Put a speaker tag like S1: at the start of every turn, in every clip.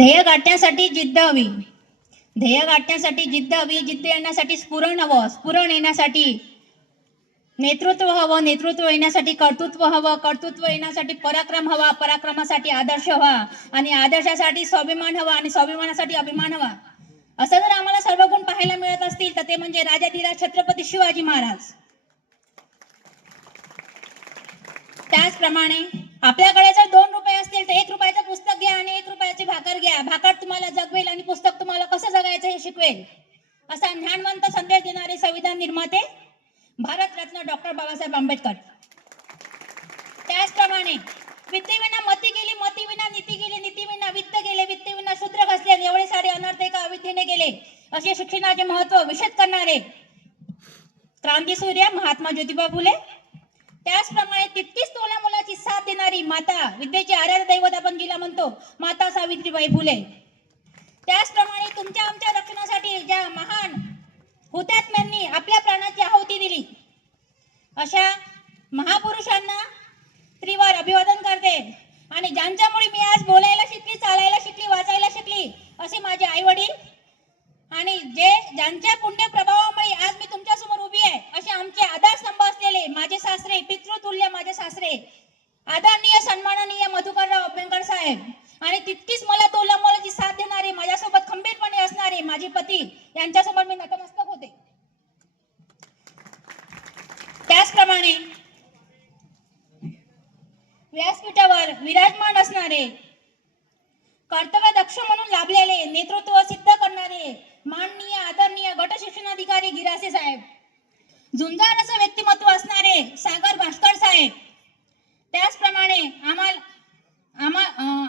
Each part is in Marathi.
S1: ध्येय गाठण्यासाठी जिद्द हवी. ध्येय गाठण्यासाठी जिद्द हवी जिद्द येण्यासाठी स्फुरण हवं. स्फुरण येण्यासाठी नेतृत्व हवं नेतृत्व येण्यासाठी कर्तृत्व हवं. कर्तृत्व येण्यासाठी पराक्रम हवा पराक्रमासाठी आदर्श हवा. आणि आदर्शासाठी स्वाभिमान हवा आणि स्वाभिमानासाठी अभिमान हवा. असं जर आम्हाला सर्व गुण पाहायला मिळत असतील तर ते म्हणजे राजाधिराज छत्रपती शिवाजी महाराज. त्याचप्रमाणे आपल्याकडे जर दोन रुपये असतील तर एक रुपयाचं पुस्तक घ्या आणि एक रुपयाची भाकर घ्या. भाकर तुम्हाला जगवेल आणि पुस्तक तुम्हाला कसं जगायचं हे शिकवेल. असा ज्ञानवंत संदेश देणारे संविधान निर्माते भारतरत्न डॉक्टर बाबासाहेब आंबेडकर. त्याचप्रमाणे विद्येविना मती गेली मती विना नीती गेली नीती विना वित्त गेले वित्तविना शूद्र घसले एवढे सारे अनर्थ एका अविद्येने गेले असे शिक्षणाचे महत्त्व विशद करणारे क्रांती सूर्य महात्मा ज्योतिबा फुले त्याचप्रमाणे तितकीच तोला मुलाची साथ देणारी माता विद्येची आराध्य दैवत आपण जिला म्हणतो माता सावित्रीबाई फुले. त्याचप्रमाणे तुमच्या आमच्या रक्षणासाठी ज्या महान हुतात्म्यांनी आपल्या प्राणाची आहुती दिली अशा महापुरुषांना त्रिवार अभिवादन करते. आणि ज्यांच्यामुळे मी आज बोलायला शिकली वाचायला शिकली असे माझे आई वडील आणि जे ज्यांच्या पुण्य प्रभावामुळे आज मी तुमच्यासमोर उभी आहे असे आमचे आधारस्तंभ असलेले माझे सासरे पितृतुल्य माझे सासरे आदरणीय सन्माननीय मधुकरराव अभ्यंकर साहेब आणि तितकीच मला तोलामोलाची साथ देणारे माझ्यासोबत खंबीरपणे असणारे माझे पती यांच्यासोबत मी नतमस्तक होते. त्याचप्रमाणे व्यासपीठावर विराजमान असणारे कर्तव्य दक्ष म्हणून लाभलेले नेतृत्व सिद्ध करणारे माननीय आदरणीय गट शिक्षणाधिकारी गिरासे साहेब. झुंजार असं व्यक्तिमत्व असणारे सागर भास्कर साहेब त्याचप्रमाणे आम्हाला आम्हा अं,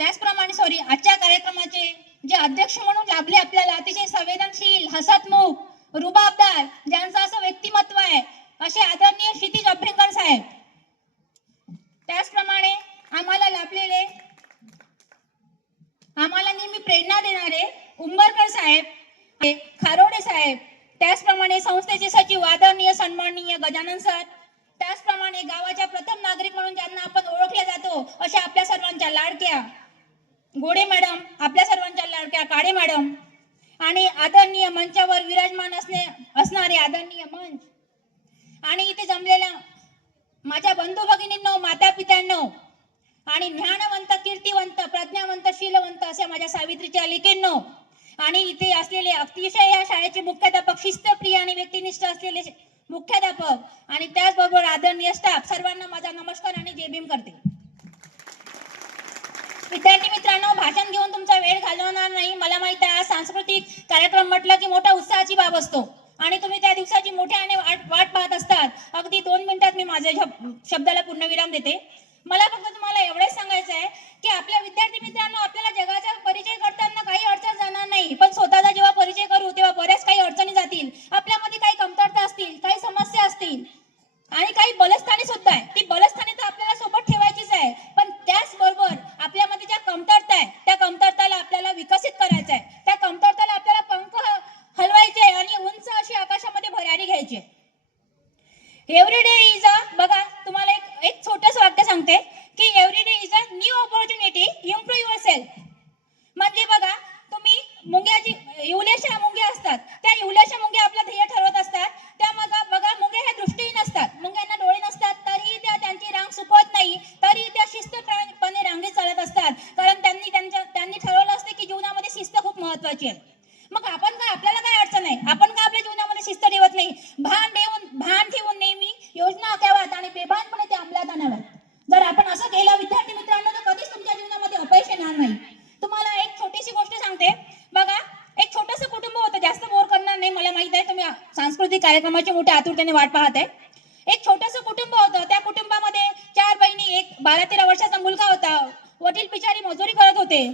S1: त्याचप्रमाणे सॉरी आजच्या कार्यक्रमाचे जे अध्यक्ष म्हणून लाभले आपल्याला अतिशय संवेदनशील हसतमुख रुबाबदार ज्यांचं असं व्यक्तिमत्व आहे असे आदरणीय क्षितिज अभ्यंकर साहेब. त्याचप्रमाणे आम्हाला लाभलेले आम्हाला नेहमी प्रेरणा देणारे उंबरकर साहेब हे खारोडे साहेब त्याचप्रमाणे संस्थेचे सचिव आदरणीय सन्माननीय गजानन सर त्याचप्रमाणे गावाच्या प्रथम नागरिक म्हणून ज्यांना आपण ओळखले जातो अशा आपल्या सर्वांच्या लाडक्या गोडे मॅडम आपल्या सर्वांच्या लाडक्या काळे मॅडम आणि आदरणीय मंचावर विराजमान असणे असणारे आदरणीय मंच. आणि इथे जमलेल्या माझ्या बंधू भगिनींनो माता पित्यांनो आणि ज्ञानवंत कीर्तिवंत प्रज्ञावंत शीलवंत अशा माझ्या सावित्रीच्या लेकींनो आणि इथे असलेले अतिशय या शाळेचे मुख्याध्यापक शिस्तप्रिय आणि व्यक्तिनिष्ठ असलेले मुख्याध्यापक आणि त्याचबरोबर आदरणीय स्टाफ सर्वांना माझा नमस्कार आणि जय भीम करते विद्यार्थी मित्रांनो भाषण घेऊन तुमचा वेळ घालवणार नाही. मला माहीत आहे आज सांस्कृतिक कार्यक्रम म्हटलं की मोठा उत्साहाची बाब असतो. आणि तुम्ही त्या दिवसाची मोठ्याने वाट वाट पाहत असतात. अगदी दोन मिनिटात मी माझ्या शब्दाला पूर्णविराम देते. मला फक्त तुम्हाला एवढंच सांगायचं आहे की आपल्या विद्यार्थी मित्रांनो आपल्याला जगाचा परिचय करताना काही अडचण जाणार नाही. पण स्वतःचा जेव्हा परिचय करू तेव्हा बऱ्याच काही अडचणी जातील. आपल्यामध्ये काही कमतरता असतील काही समस्या असतील आणि काही बल सुद्धा आहे ती बलस्थाने तर आपल्याला सोबत ठेवायचीच आहे पण त्याचबरोबर आपल्यामध्ये ज्या कमतरता आहे त्या कमतरताला आपल्याला विकसित करायचं आहे त्या कमतरताला आपल्याला पंख ह- हलवायचे आणि उंच अशी आकाशामध्ये भरारी घ्यायची एव्हरी डे इज अ बघा तुम्हाला एक एक छोटस वाक्य सांगते की every day is a new opportunity improve yourself म्हणजे बघा तुम्ही मुंग्याची युलेशा मुंग्या असतात. त्या इवल्याशा मुंग्या आपलं ध्येय ठरवत असतात. त्या मग बघा मुंग्या ह्या दृष्टीहीन असतात मुंग्यांना डोळे नसतात तरीही त्या त्यांची रांग सुकवत नाही. तरी त्या शिस्तपणे रांगेत चालत असतात. कारण त्यांनी त्यांच्या त्यांनी ठरवलं असतं की जीवनामध्ये शिस्त खूप महत्वाची आहे. मग आपण काय आपल्याला काय अडचण आहे आपण का आपल्या जीवनामध्ये शिस्त ठेवत नाही? भान ठेवून भान ठेवून नेहमी योजना आखाव्यात आणि बेभानपणे ते अंमलात आणाव्यात. जर आपण असं केलं विद्यार्थी मित्रांनो तर कधीच तुमच्या जीवनामध्ये अपयश येणार नाही. तुम्हाला एक छोटीशी गोष्ट सांगते. बघा एक छोटंसं कुटुंब होतं. जास्त बोर करणार नाही मला माहीत आहे. तुम्ही सांस्कृतिक कार्यक्रमाची मोठ्या आतुरतेने वाट पाहत आहे. एक छोटस कुटुंब होतं. त्या कुटुंबामध्ये चार बहिणी एक बारा तेरा वर्षाचा मुलगा होता. वडील बिचारी मजुरी करत होते.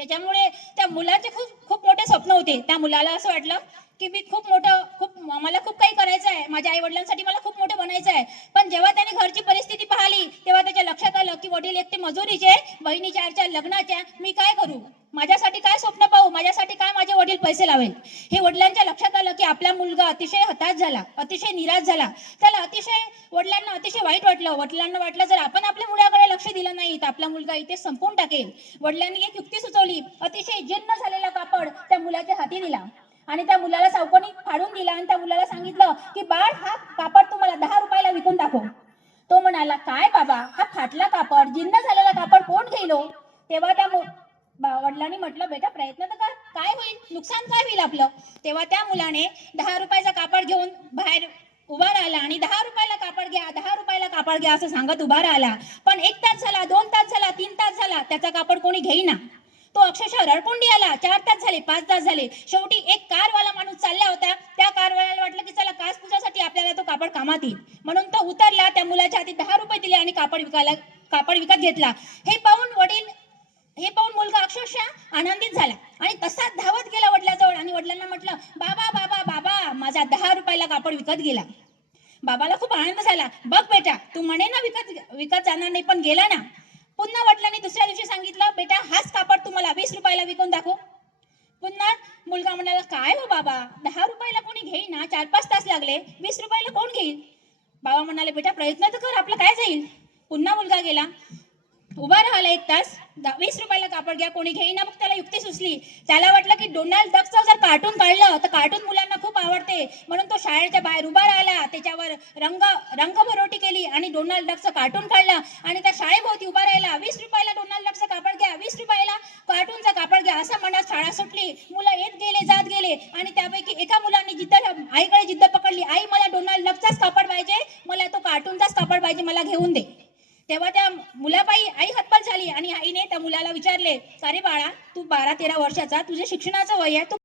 S1: त्याच्यामुळे त्या मुलाचे खूप खूप मोठे स्वप्न होते. त्या मुलाला असं वाटलं की मी खूप मोठं खूप मला खूप काही करायचं आहे. माझ्या आई वडिलांसाठी मला खूप मोठं बनायचं आहे. पण जेव्हा त्याने घरची परिस्थिती पाहिली तेव्हा त्याच्या लक्षात आलं की वडील एकटे मजुरीचे बहिणी चारच्या लग्नाच्या मी काय करू? माझ्यासाठी काय स्वप्न पाहू? माझ्यासाठी काय माझे वडील पैसे लावेल? हे वडिलांच्या लक्षात आलं की आपला मुलगा अतिशय हताश झाला अतिशय निराश झाला. त्याला अतिशय वडिलांना अतिशय वाईट वाटलं. वडिलांना वाटलं जर आपण आपल्या मुलाकडे लक्ष दिलं नाही तर आपला मुलगा इथे संपून टाकेल. वडिलांनी एक युक्ती सुचवली. अतिशय जीर्ण झालेला कापड त्या मुलाच्या हाती दिला आणि त्या मुलाला सावकानी फाडून दिला आणि त्या मुलाला सांगितलं की बाळ हा कापड तुम्हाला दहा रुपयाला विकून दाखव तो म्हणाला काय बाबा हा फाटला कापड जीर्ण झालेला कापड कोण घेलो हो? तेव्हा त्या वडिलांनी म्हटलं बेटा प्रयत्न तर कर काय होईल? नुकसान काय होईल आपलं? तेव्हा त्या मुलाने दहा रुपयाचा कापड घेऊन बाहेर उभा राहिला आणि दहा रुपयाला कापड घ्या दहा रुपयाला कापड घ्या असं सांगत उभा राहिला. पण एक तास झाला दोन तास झाला तीन तास झाला त्याचा कापड कोणी घेईना. तो अक्षरशः रडकुंडी आला. चार तास झाले पाच तास झाले. शेवटी एक कारवाला माणूस चालला होता. त्या कारवाल्याला वाटलं की चला कास पूजासाठी आपल्याला तो कापड कामात येईल. म्हणून तो उतरला त्या मुलाच्या हाती दहा रुपये दिले आणि कापड विकायला कापड विकत घेतला. हे पाहून वडील हे पाहून मुलगा अक्षरशः आनंदित झाला. आणि तसाच धावत गेला वडिलाजवळ आणि वडिलांना म्हटलं बाबा बाबा बाबा माझा दहा रुपयाला कापड विकत गेला. बाबाला खूप आनंद झाला. बघ बेटा तू म्हणे ना विकत विकत जाणार नाही पण गेला ना. पुन्हा वडिलांनी दुसऱ्या दिवशी सांगितलं बेटा हाच कापड तुम्हाला वीस रुपयाला विकून दाखव. पुन्हा मुलगा म्हणाला काय हो बाबा दहा रुपयाला कोणी घेईना चार पाच तास लागले वीस रुपयाला कोण घेईल बाबा म्हणाले बेटा प्रयत्न तर कर आपलं काय जाईल. पुन्हा मुलगा गेला उभा राहिला एक तास. वीस रुपयाला कापड घ्या कोणी घेईना मग त्याला युक्ती सुचली. त्याला वाटलं की डोनाल्ड डकचं जर कार्टून काढलं तर कार्टून मुलांना खूप आवडते. म्हणून तो शाळेच्या बाहेर उभा राहिला त्याच्यावर रंग रंगभरोटी केली आणि डोनाल्ड डकचं कार्टून काढलं. आणि त्या शाळेभोवती उभा राहिला. वीस रुपयाला डोनाल्ड डकचं कापड घ्या वीस रुपयाला कार्टूनचं कापड घ्या असं म्हणत शाळा सुटली. मुलं येत गेले जात गेले. आणि त्यापैकी एका मुलाने जिद्द आईकडे जिद्द पकडली. आई मला डोनाल्ड डकचाच कापड पाहिजे मला तो कार्टूनचाच कापड पाहिजे मला घेऊन दे तेव्हा त्या मुलाबाई आई हतबल झाली आणि आईने त्या मुलाला विचारले अरे बाळा तू बारा तेरा वर्षाचा तुझ्या शिक्षणाचं वय आहे तू